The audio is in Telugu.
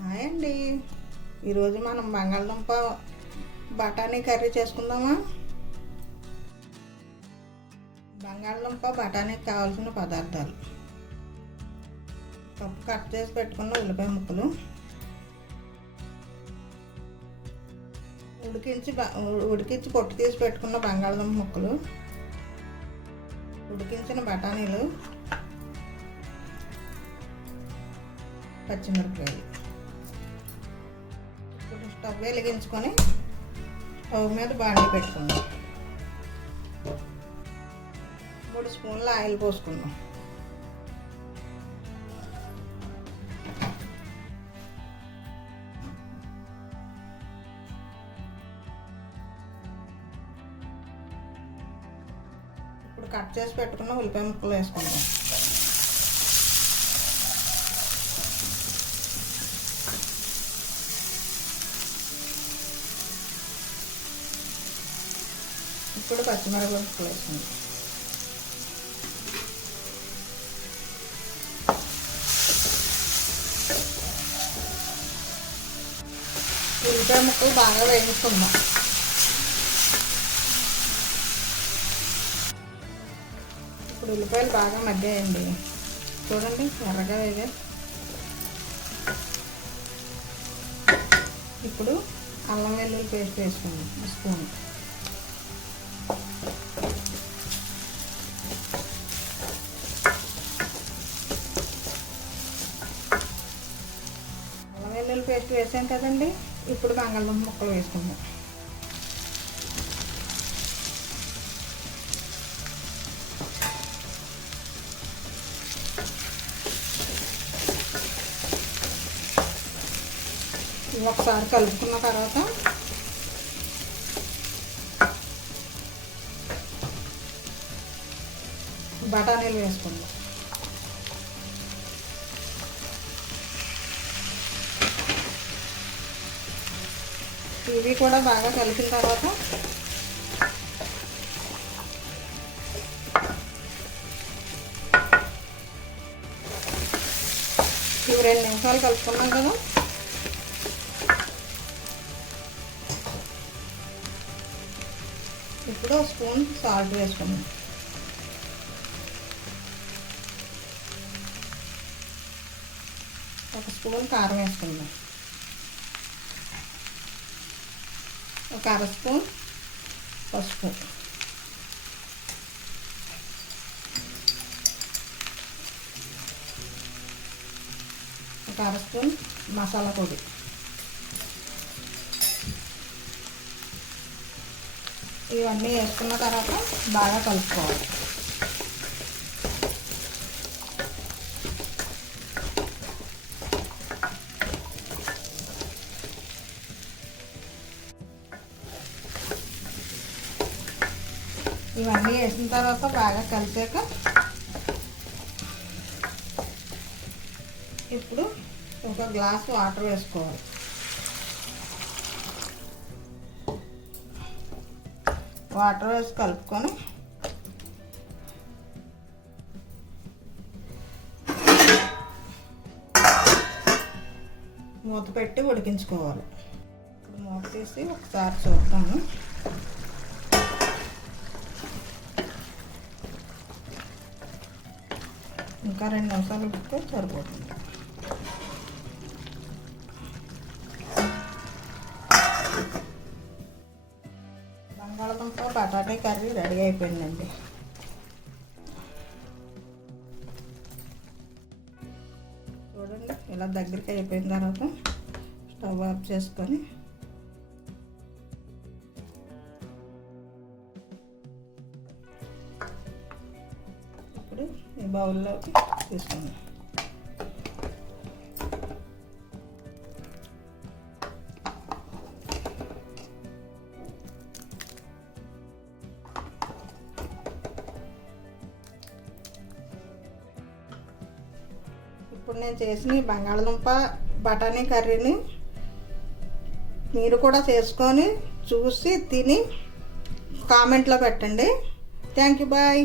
హాయ్ అండి. ఈరోజు మనం బంగాళదుంప బఠానీ కర్రీ చేసుకుందామా? బంగాళదుంప బఠానీకి కావాల్సిన పదార్థాలు. కప్పు కట్ చేసి పెట్టుకున్న ఉల్లిపాయ ముక్కలు. ఉడికించి ఉడికించి పొట్టు తీసి పెట్టుకున్న బంగాళదుంప ముక్కలు. ఉడికించిన బఠానీలు. పచ్చిమిరపకాయలు. వెలిగించుకొని స్టవ్ మీద బాండి పెట్టుకుందాం. మూడు స్పూన్ల ఆయిల్ పోసుకుందాం. ఇప్పుడు కట్ చేసి పెట్టుకున్న ఉల్లిపాయ ముక్కలు వేసుకుందాం. ఇప్పుడు పచ్చిమిరపకాయలు వేసుకుంది. ఉల్లిపాయ ముక్కలు బాగా వేయించుకుందాం. ఇప్పుడు ఉల్లిపాయలు బాగా మగ్గాయండి. చూడండి ఎర్రగా వేగా. ఇప్పుడు అల్లం వెల్లుల్లి పేస్ట్ వేసుకుందాం ఒక స్పూన్. వెల్లుల్లి పేస్ట్ వేసాం కదండి. ఇప్పుడు బంగాళదుంప ముక్కలు వేసుకుందాం. ఒకసారి కలుపుకున్న తర్వాత బఠానీలు వేసుకుందాం. ఇవి కూడా బాగా కలిపిన తర్వాత ఇవి రెండు నిమిషాలు కలుపుకున్నాం కదా. ఇప్పుడు స్పూన్ సాల్ట్ వేసుకున్నాం ఒక స్పూన్ కారం వేసుకుందాం. ఒక అర స్పూన్ పసుపు. ఒక అర స్పూన్ మసాలా పొడి. ఇవన్నీ వేసుకున్న తర్వాత బాగా కలుపుకోవాలి. ఇవన్నీ వేసిన తర్వాత బాగా కలిపాక ఇప్పుడు ఒక గ్లాస్ వాటర్ వేసుకోవాలి. వాటర్ వేసి కలుపుకొని మూత పెట్టి ఉడికించుకోవాలి. ఇప్పుడు మూత తీసి ఒకసారి చూస్తాను ఇంకా రెండు నిమిషాలు ఉడికితే సరిపోతుంది. బంగాళదుంప బటానీ కర్రీ రెడీ అయిపోయిందండి. చూడండి ఇలా దగ్గరికి అయిపోయిన తర్వాత స్టవ్ ఆఫ్ చేసుకొని ఇప్పుడు ఈ బౌల్లోకి తీసుకుందాం. ఇప్పుడు నేను చేసిన బంగాళదుంప బఠానీ కర్రీని మీరు కూడా చేసుకొని చూసి తిని కామెంట్లో పెట్టండి. Thank you bye.